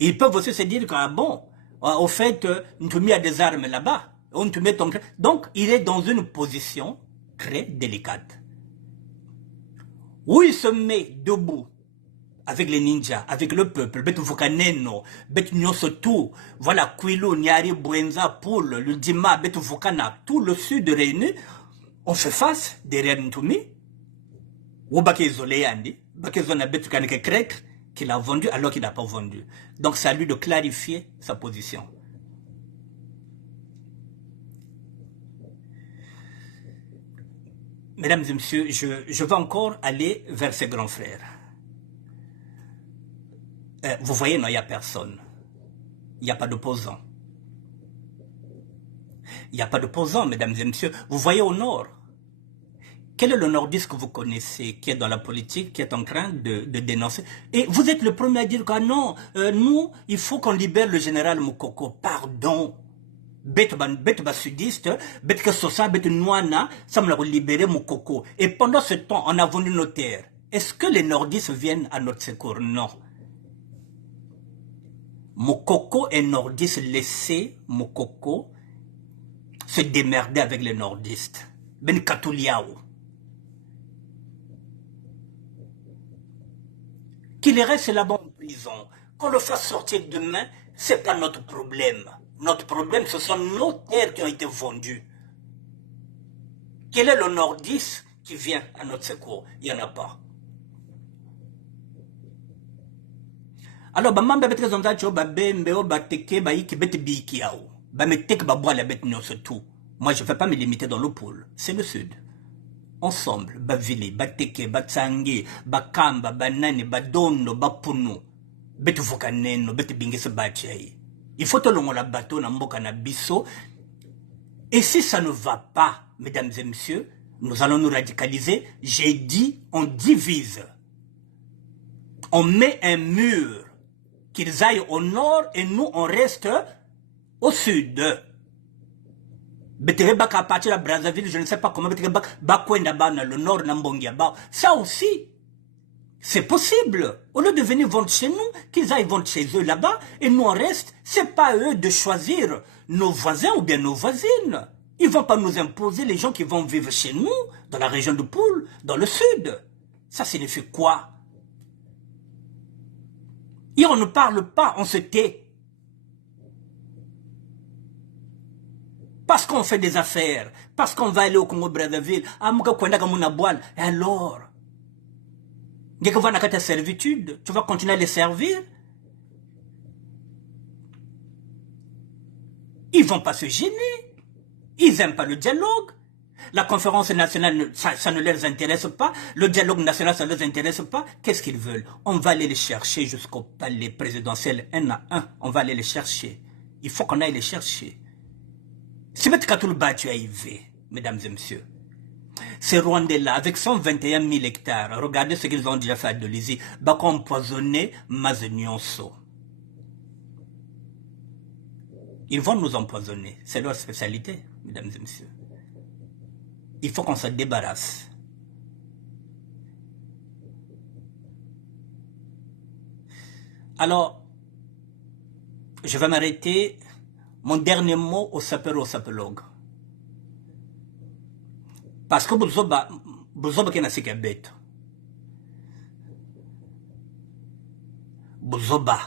Ils peuvent aussi se dire que, ah bon, au fait, Ntoumi a des armes là-bas. Donc, il est dans une position très délicate. Où il se met debout avec les ninjas, avec le peuple, Bet Vukaneno, Bet Nyosotu, voilà, Kwilu, Nyari, Bwenza, Poul, Ludima, Bet Vukana, tout le sud réuni, on fait face derrière Ntoumi. Ou Baké isolé, Yandi, Baké Zona Bet Vukaneke Krek, qu'il a vendu alors qu'il n'a pas vendu. Donc, c'est à lui de clarifier sa position. Mesdames et messieurs, je vais encore aller vers ses grands frères. Vous voyez, non, il n'y a personne. Il n'y a pas d'opposant. Il n'y a pas d'opposant, mesdames et messieurs. Vous voyez au nord. Quel est le nordiste que vous connaissez, qui est dans la politique, qui est en train de dénoncer? Et vous êtes le premier à dire que non, nous, il faut qu'on libère le général Moukoko. Pardon. Bête sudiste, bête que Sosa, bête Nouana, ça me l'a libéré Moukoko. Et pendant ce temps, on a vendu nos terres. Est-ce que les nordistes viennent à notre secours? Non. Moukoko est nordiste, laissez Moukoko se démerder avec les nordistes. Ben Katouliaou. Qu'il reste là-bas en prison, qu'on le fasse sortir demain, c'est pas notre problème. Notre problème, ce sont nos terres qui ont été vendues. Quel est le nordiste qui vient à notre secours? Il n'y en a pas. Alors, bamamba betre zondacho babembe bateke baiki bete bikiao. Bametek baboa la bête tout. Moi, je ne vais pas me limiter dans le pôle. C'est le sud. Ensemble, bavili, bateke, batsangi, bakamba, banani, badono, bapunu. Bete vukaneno, bete bingese bachai. Il faut que l'on la bateau na mboka na biso. Et si ça ne va pas, mesdames et messieurs, nous allons nous radicaliser. J'ai dit, on divise. On met un mur. Qu'ils aillent au nord et nous, on reste au sud. Betereba à partir de Brazzaville, je ne sais pas comment, Betereba Bakwenda dans le nord, Nambongiaba. Ça aussi, c'est possible. Au lieu de venir vendre chez nous, qu'ils aillent vendre chez eux là-bas, et nous on reste, c'est pas eux de choisir nos voisins ou bien nos voisines. Ils vont pas nous imposer les gens qui vont vivre chez nous, dans la région de Poul, dans le sud. Ça signifie quoi? Et on ne parle pas, on se tait. Parce qu'on fait des affaires, parce qu'on va aller au Congo-Brazzaville, et alors, ta servitude, tu vas continuer à les servir? Ils vont pas se gêner. Ils n'aiment pas le dialogue. La conférence nationale, ça ne les intéresse pas. Le dialogue national, ça ne les intéresse pas. Qu'est-ce qu'ils veulent? On va aller les chercher jusqu'au palais présidentiel, un à un. On va aller les chercher. Il faut qu'on aille les chercher. C'est mettre Katoulba, tu as arrivé, mesdames et messieurs. Ces Rwandais-là, avec 121 000 hectares, regardez ce qu'ils ont déjà fait à Dolisie. Bako empoisonné Mazenyonso. Ils vont nous empoisonner. C'est leur spécialité, mesdames et messieurs. Il faut qu'on se débarrasse. Alors, je vais m'arrêter. Mon dernier mot au sapologue. Parce que Bozoba qui n'a pas bête. Bozoba,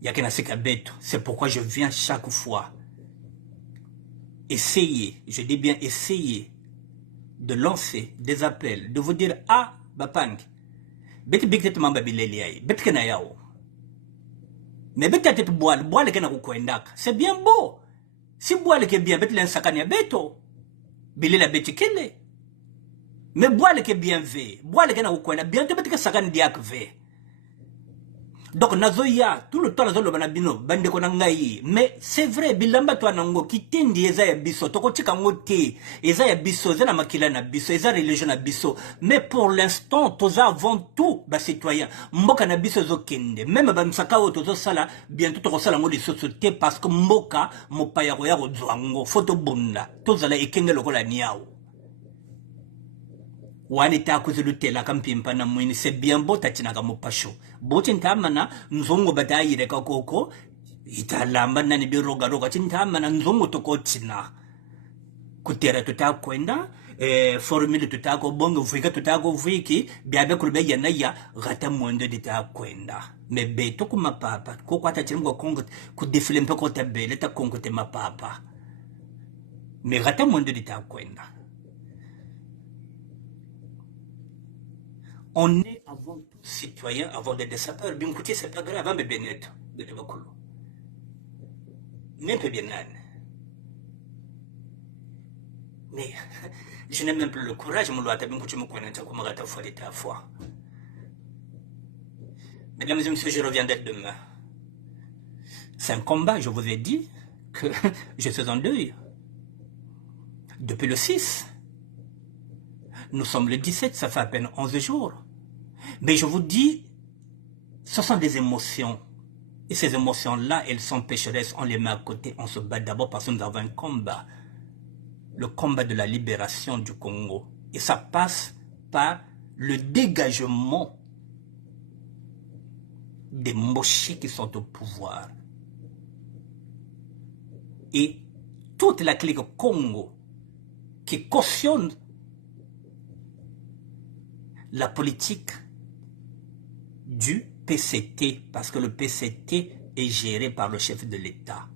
il y a qui n'a pas bête. C'est pourquoi je viens chaque fois. Essayez, je dis bien essayer de lancer des appels, de vous dire, ah, Bapang, bête big tête mamba bileliaï, bête kenayao. Mais peut-être boile qui n'a pas. C'est bien beau. Si boile qui est bien, peut-être l'insakania beto. Bilé la bête kele. Mais boile qui est bien fait. Boile qui n'a pas bientôt peut-être que sakan diak fait. Donc nazoya tout le temps nazo lobana bino bande ko nangai mais c'est vrai bilamba to nango kitendi eza ya biso toko tika ngote eza ya biso eza na makila na biso eza religion na biso mais pour l'instant toza avant tout ba citoyen mboka na biso zo kende même ba msaka o tozo sala bientôt toko sala ngo de société parce que mboka mopaya ko ya ko zwango photo bunda tozala ekenge lokola niao wani ta kuzulutela kampimpa na mwini c'est bien beau tatinaka mopasho bote ntamana nzongo batayire kakoko italamba nani biroga tintamana nzongo tokotina kutera tutakwenda formule tutako bongo vika tutako viki biabe kulbe yanaya gata mwendo ditakwenda mebe to kuma papa ko kwata chirimgo kongo ku defile mpeko tabele ta kongo te mapapa me gata mwendo ditakwenda. On est avant tout citoyen, avant d'être des sapeurs. Bien écoutez, c'est pas grave, mais bien net, de l'Ebakulu. Même peu bien nan. Mais je n'ai même plus le courage, mon lois, bien écoutez, me connaître comme à foi d'état à foi. Mesdames et messieurs, je reviendrai demain. C'est un combat, je vous ai dit que je suis en deuil. Depuis le 6. Nous sommes le 17, ça fait à peine 11 jours. Mais je vous dis, ce sont des émotions. Et ces émotions-là, elles sont pécheresses, on les met à côté, on se bat d'abord parce que nous avons un combat. Le combat de la libération du Congo. Et ça passe par le dégagement des mochis qui sont au pouvoir. Et toute la clique Congo qui cautionne la politique du PCT, parce que le PCT est géré par le chef de l'État.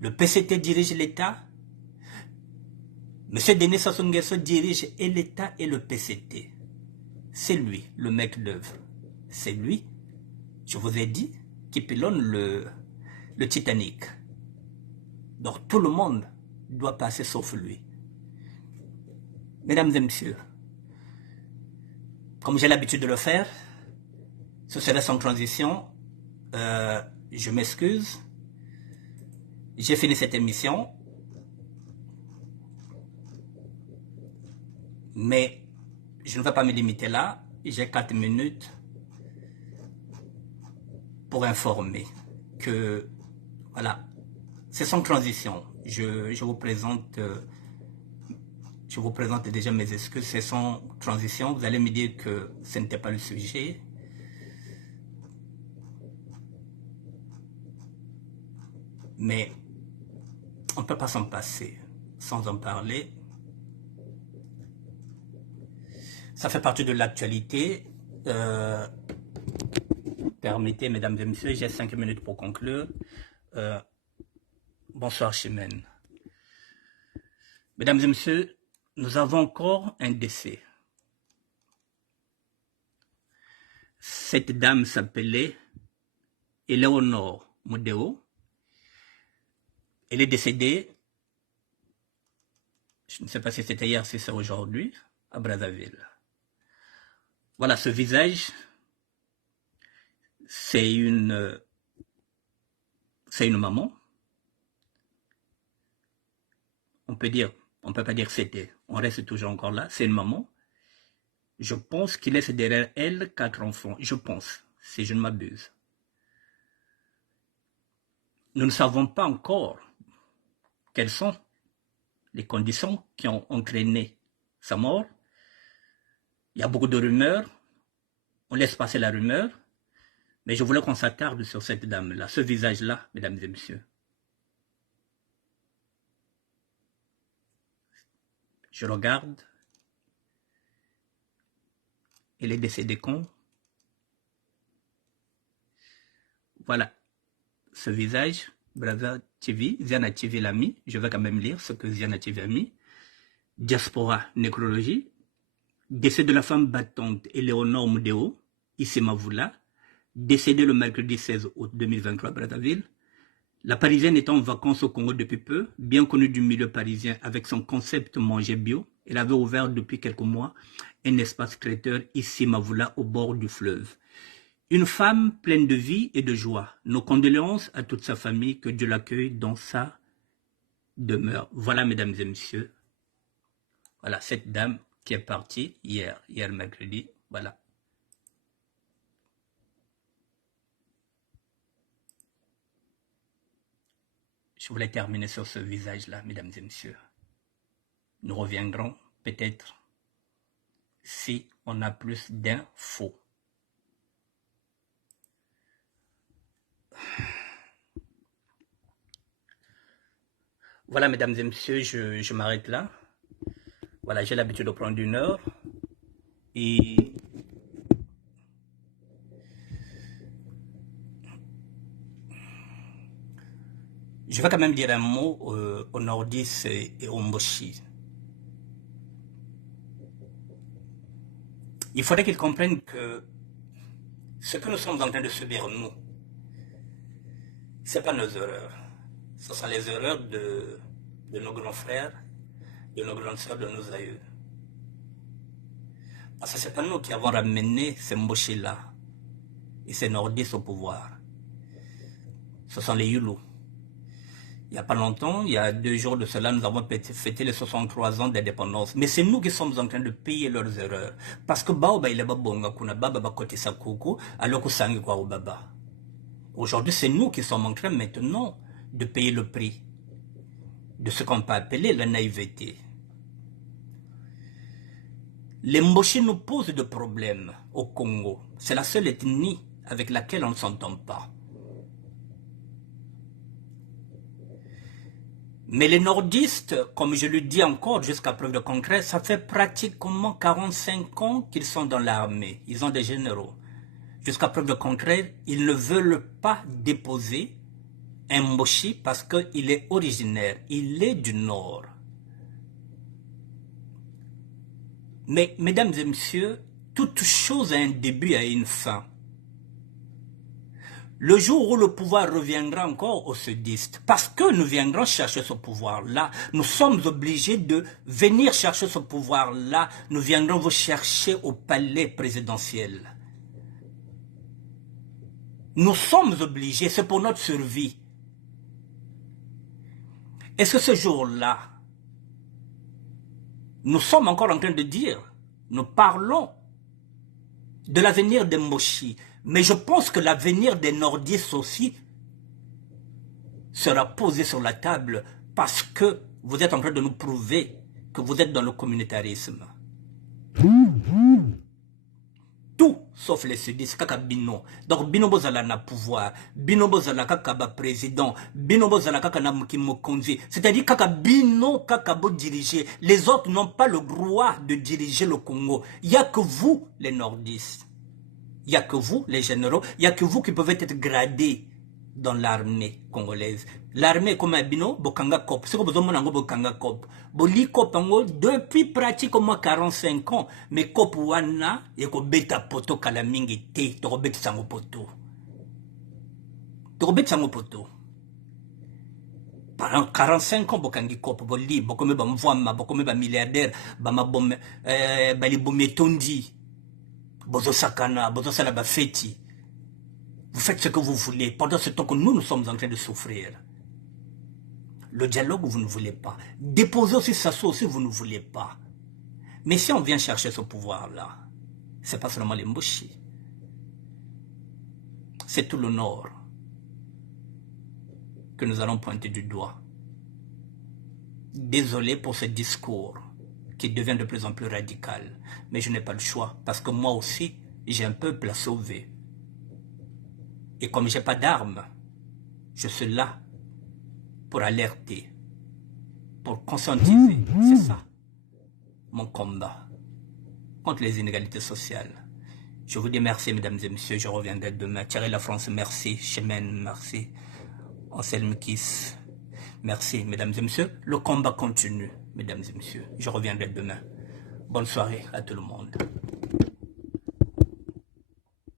Le PCT dirige l'État. M. Denis Sassou Nguesso dirige et l'État et le PCT. C'est lui, le maître d'œuvre. C'est lui, je vous ai dit, qui pilonne le Titanic. Donc tout le monde doit passer sauf lui. Mesdames et messieurs, comme j'ai l'habitude de le faire, ce sera sans transition. Je m'excuse. J'ai fini cette émission. Mais je ne vais pas me limiter là. J'ai 4 minutes pour informer que, voilà, c'est sans transition. Je vous présente... Je vous présente déjà mes excuses, c'est sans transition. Vous allez me dire que ce n'était pas le sujet. Mais on ne peut pas s'en passer sans en parler. Ça fait partie de l'actualité. Permettez, mesdames et messieurs, j'ai 5 minutes pour conclure. Bonsoir, Chimène. Mesdames et messieurs, nous avons encore un décès. Cette dame s'appelait Éléonore Modéo. Elle est décédée, je ne sais pas si c'était hier, si c'est aujourd'hui, à Brazzaville. Voilà, ce visage, c'est une maman. On peut pas dire que c'était, on reste toujours encore là, c'est une maman. Je pense qu'il laisse derrière elle 4 enfants, je pense, si je ne m'abuse. Nous ne savons pas encore quelles sont les conditions qui ont entraîné sa mort. Il y a beaucoup de rumeurs, on laisse passer la rumeur, mais je voulais qu'on s'attarde sur cette dame-là, ce visage-là, mesdames et messieurs. Je regarde, elle est décédée quand? Voilà, ce visage, Brava TV, Ziana TV l'a mis, je vais quand même lire ce que Ziana TV a mis. Diaspora, nécrologie, décès de la femme battante Éléonore Modéo, Issemavoula, décédée le mercredi 16 août 2023 à Brazzaville. La Parisienne est en vacances au Congo depuis peu, bien connue du milieu parisien avec son concept manger bio. Elle avait ouvert depuis quelques mois un espace traiteur ici Mavoula au bord du fleuve. Une femme pleine de vie et de joie. Nos condoléances à toute sa famille, que Dieu l'accueille dans sa demeure. Voilà, mesdames et messieurs. Voilà, cette dame qui est partie hier mercredi. Voilà. Je voulais terminer sur ce visage-là, mesdames et messieurs. Nous reviendrons peut-être si on a plus d'infos. Voilà, mesdames et messieurs, je m'arrête là. Voilà, j'ai l'habitude de prendre 1 heure. Et je vais quand même dire un mot au Nordis et au Mboshi. Il faudrait qu'ils comprennent que ce que nous sommes en train de subir, nous, ce n'est pas nos erreurs. Ce sont les erreurs de nos grands frères, de nos grandes sœurs, de nos aïeux. Parce que ce n'est pas nous qui avons ramené ces Mboshi-là et ces Nordistes au pouvoir. Ce sont les Youlous. Il n'y a pas longtemps, il y a 2 jours de cela, nous avons fêté les 63 ans d'indépendance. Mais c'est nous qui sommes en train de payer leurs erreurs. Parce que aujourd'hui, c'est nous qui sommes en train maintenant de payer le prix de ce qu'on peut appeler la naïveté. Les Mboshi nous posent des problèmes au Congo. C'est la seule ethnie avec laquelle on ne s'entend pas. Mais les nordistes, comme je le dis encore jusqu'à preuve de concret, ça fait pratiquement 45 ans qu'ils sont dans l'armée. Ils ont des généraux. Jusqu'à preuve de concret, ils ne veulent pas déposer un Mboshi parce qu'il est originaire. Il est du Nord. Mais, mesdames et messieurs, toute chose a un début et une fin. Le jour où le pouvoir reviendra encore aux sudistes, parce que nous viendrons chercher ce pouvoir-là, nous sommes obligés de venir chercher ce pouvoir-là, nous viendrons vous chercher au palais présidentiel. Nous sommes obligés, c'est pour notre survie. Est-ce que ce jour-là, nous sommes encore en train de dire, nous parlons de l'avenir des Mboshi, mais je pense que l'avenir des nordistes aussi sera posé sur la table parce que vous êtes en train de nous prouver que vous êtes dans le communautarisme. Tout sauf les sudistes, kaka bino. Donc bino bozala na pouvoir, bino bozala kaka ba président, bino bozala kaka na mukimokonzi. C'est-à-dire kaka bino kaka bo diriger. Les autres n'ont pas le droit de diriger le Congo. Il n'y a que vous, les nordistes. Il n'y a que vous, les généraux, il n'y a que vous qui pouvez être gradés dans l'armée congolaise. L'armée comme un bino, bokanga kop. C'est comme vous avez bokanga kop. Boli kop depuis pratiquement 45 ans. Mais kop wana, yeko beta poto kalamingi te, toko beta sango poto. Toko beta sango poto. Pendant 45 ans, bokangi kop, boli, bokome ba mvwama, bokome ba milliardaire, bama bom, bali bometondi. Bozo sakana, bozo salaba feti. Vous faites ce que vous voulez pendant ce temps que nous sommes en train de souffrir. Le dialogue, vous ne voulez pas. Déposer aussi Sassou aussi, vous ne voulez pas. Mais si on vient chercher ce pouvoir-là, c'est pas seulement les Mboshi. C'est tout le Nord que nous allons pointer du doigt. Désolé pour ce discours qui devient de plus en plus radical. Mais je n'ai pas le choix parce que moi aussi, j'ai un peuple à sauver. Et comme je n'ai pas d'armes, je suis là pour alerter, pour conscientiser. C'est ça, mon combat contre les inégalités sociales. Je vous dis merci, mesdames et messieurs. Je reviendrai demain. Thierry La France, merci. Chemen, merci. Anselme Kiss, merci, mesdames et messieurs. Le combat continue, mesdames et messieurs. Je reviendrai demain. Bonne soirée à tout le monde.